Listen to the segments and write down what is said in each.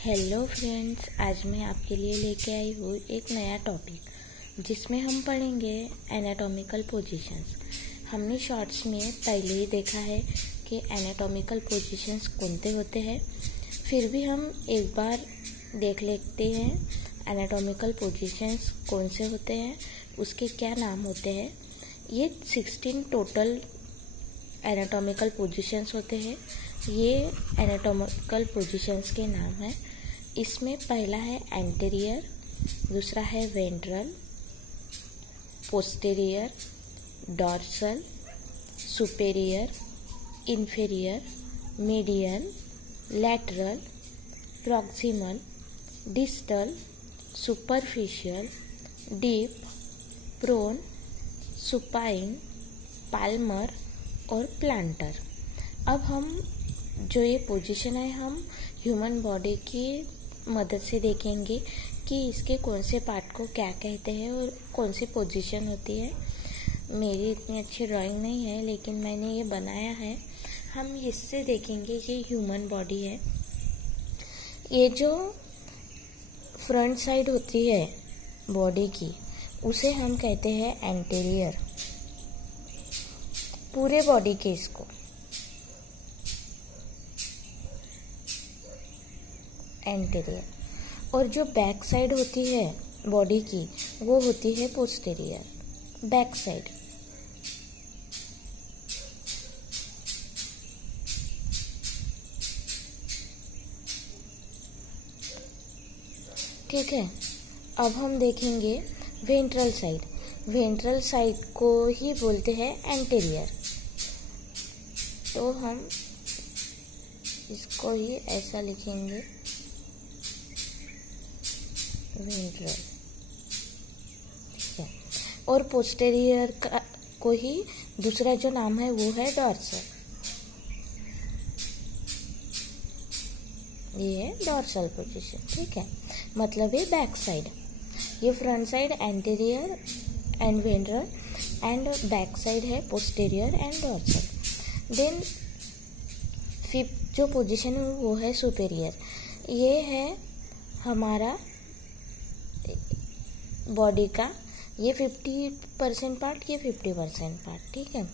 Hello friends, आज मैं आपके लिए लेके आई हूँ एक नया टॉपिक जिसमें हम पढ़ेंगे एनाटॉमिकल पोजीशंस। हमने शॉर्ट्स में पहले ही देखा है कि एनाटॉमिकल पोजीशंस कौन से होते हैं, फिर भी हम एक बार देख लेते हैं एनाटॉमिकल पोजीशंस कौन से होते हैं, उसके क्या नाम होते हैं। ये 16 टोटल एनाटॉमिकल पोजीशंस होते हैं। ये एनाटॉमिकल पोजीशंस के नाम हैं। इसमें पहला है एंटीरियर, दूसरा है ventral, posterior, dorsal, superior, inferior, median, lateral, proximal, distal, superficial, deep, prone, supine, palmar और प्लांटर। अब हम जो ये पोजीशन है हम ह्यूमन बॉडी की मदद से देखेंगे कि इसके कौन से पार्ट को क्या कहते हैं और कौन सी पोजीशन होती है। मेरी इतनी अच्छी ड्राइंग नहीं है, लेकिन मैंने ये बनाया है। हम इससे देखेंगे ये ह्यूमन बॉडी है। ये जो फ्रंट साइड होती है बॉडी की, उसे हम कहते हैं एंटीरियर, पूरे बॉडी के इसको। एंटीरियर। और जो बैक साइड होती है बॉडी की, वो होती है पोस्टीरियर, बैक साइड। ठीक है। अब हम देखेंगे वेंट्रल साइड। वेंट्रल साइड को ही बोलते हैं एंटीरियर। तो हम इसको ही ऐसा लिखेंगे, वेंट्रल। ठीक है। और पोस्टीरियर को ही दूसरा जो नाम है वो है डॉर्सल। ये है डॉर्सल पोजीशन। ठीक है, मतलब ये बैक साइड। ये front side anterior end ventral end back side है posterior end dorsal. Then fifth जो पोजीशन है वो है सुपेरियर। ये है हमारा बॉडी का, ये 50% पार्ट, ये 50% पार्ट। ठीक है।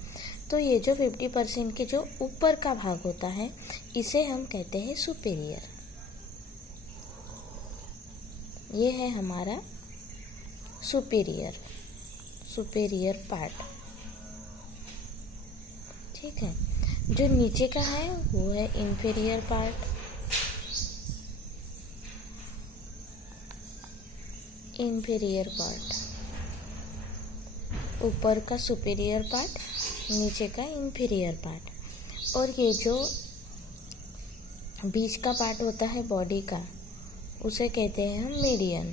तो ये जो 50% के जो ऊपर का भाग होता है, इसे हम कहते हैं सुपेरियर। ये है हमारा सुपेरियर पार्ट। ठीक है। जो नीचे का है वो है इंफीरियर पार्ट। इंफीरियर पार्ट, ऊपर का सुपेरियर पार्ट, नीचे का इंफीरियर पार्ट। और ये जो बीच का पार्ट होता है बॉडी का, उसे कहते हैं हम मीडियन।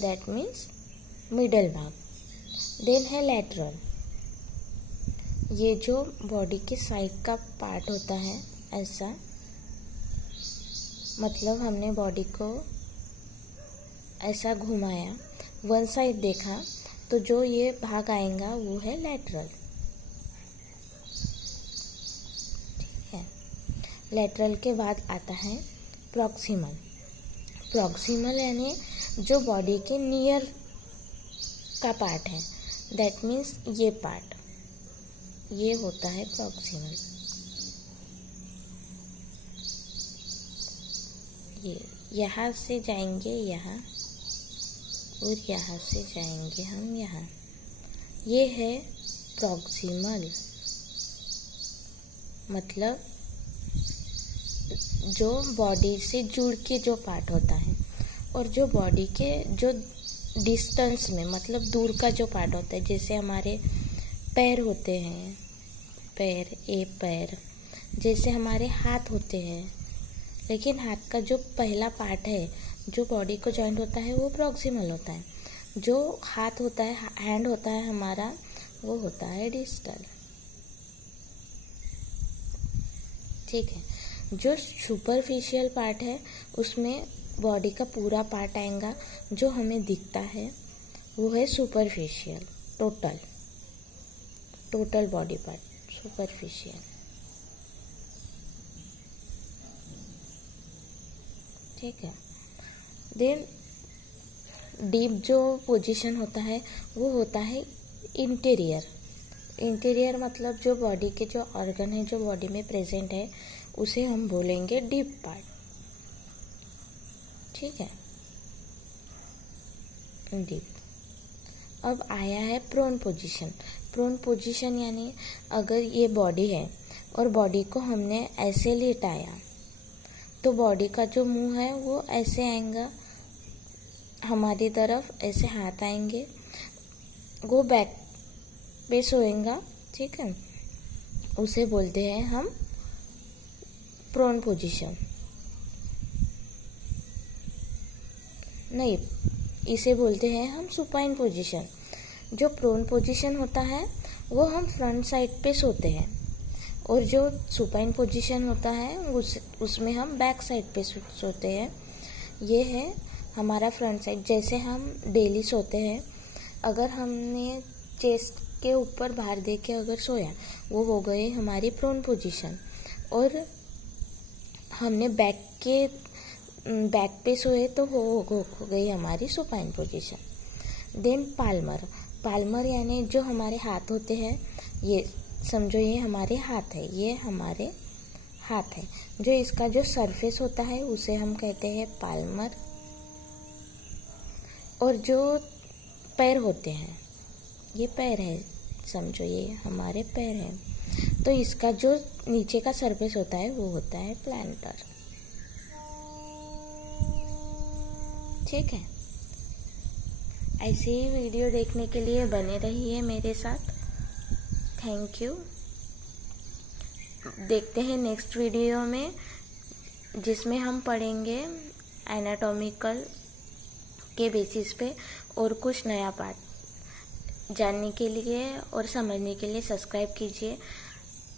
दैट मीन्स मिडल भाग। देन है लैटरल। ये जो बॉडी के साइड का पार्ट होता है, ऐसा, मतलब हमने बॉडी को ऐसा घुमाया, वन साइड देखा, तो जो ये भाग आएगा वो है लैटरल। ठीक है। लैटरल के बाद आता है प्रॉक्सिमल। प्रॉक्सिमल यानी जो बॉडी के नियर का पार्ट है, दैट मीन्स ये पार्ट, ये होता है प्रॉक्सिमल। ये यहाँ से जाएंगे यहाँ, और यहाँ से जाएंगे हम यहाँ। ये है प्रॉक्सिमल, मतलब जो बॉडी से जुड़ के जो पार्ट होता है। और जो बॉडी के जो डिस्टेंस में, मतलब दूर का जो पार्ट होता है, जैसे हमारे पैर होते हैं, पैर, जैसे हमारे हाथ होते हैं, लेकिन हाथ का जो पहला पार्ट है जो बॉडी को जॉइंट होता है वो प्रॉक्सिमल होता है। जो हाथ होता है, हैंड होता है हमारा, वो होता है डिस्टल। ठीक है। जो सुपरफिशियल पार्ट है, उसमें बॉडी का पूरा पार्ट आएगा, जो हमें दिखता है वो है superficial. Total body part superficial. ठीक है। देन डीप जो पोजीशन होता है वो होता है इंटीरियर। इंटीरियर मतलब जो बॉडी के जो ऑर्गन है जो बॉडी में प्रेजेंट है उसे हम बोलेंगे डीप पार्ट, ठीक है, डीप। अब आया है प्रोन पोजीशन। प्रोन पोजीशन यानी अगर ये बॉडी है और बॉडी को हमने ऐसे लेटाया तो बॉडी का जो मुंह है वो ऐसे आएगा हमारी तरफ, ऐसे हाथ आएंगे, वो बैक पे सोएगा, ठीक है। उसे बोलते हैं हम प्रोन पोजीशन। नहीं, इसे बोलते हैं हम सुपाइन पोजीशन। जो प्रोन पोजीशन होता है वो हम फ्रंट साइड पे सोते हैं और जो सुपाइन पोजीशन होता है उसमें हम बैक साइड पे सोते हैं। ये है हमारा फ्रंट साइड। जैसे हम डेली सोते हैं, अगर हमने चेस्ट के ऊपर भार दे के अगर सोया, वो हो गए हमारी प्रोन पोजीशन। और हमने बैक पे सोए तो हो गई हमारी सुपाइन पोजीशन। देन पाल्मर यानी जो हमारे हाथ होते हैं, ये समझो ये हमारे हाथ है, ये हमारे हाथ है। जो इसका जो सरफेस होता है उसे हम कहते हैं पाल्मर। और जो पैर होते हैं, ये पैर है, समझो ये हमारे पैर हैं, तो इसका जो नीचे का सरफेस होता है वो होता है प्लांटर, ठीक है। ऐसे ही वीडियो देखने के लिए बने रहिए मेरे साथ। Thank you. देखते हैं नेक्स्ट वीडियो में, जिसमें हम पढ़ेंगे एनाटॉमिकल के बेसिस पे और कुछ नया पार्ट। जानने के लिए और समझने के लिए सब्सक्राइब कीजिए,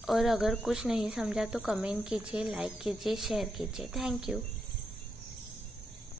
और अगर कुछ नहीं समझा तो कमेंट कीजिए, लाइक कीजिए, शेयर कीजिए। Thank you.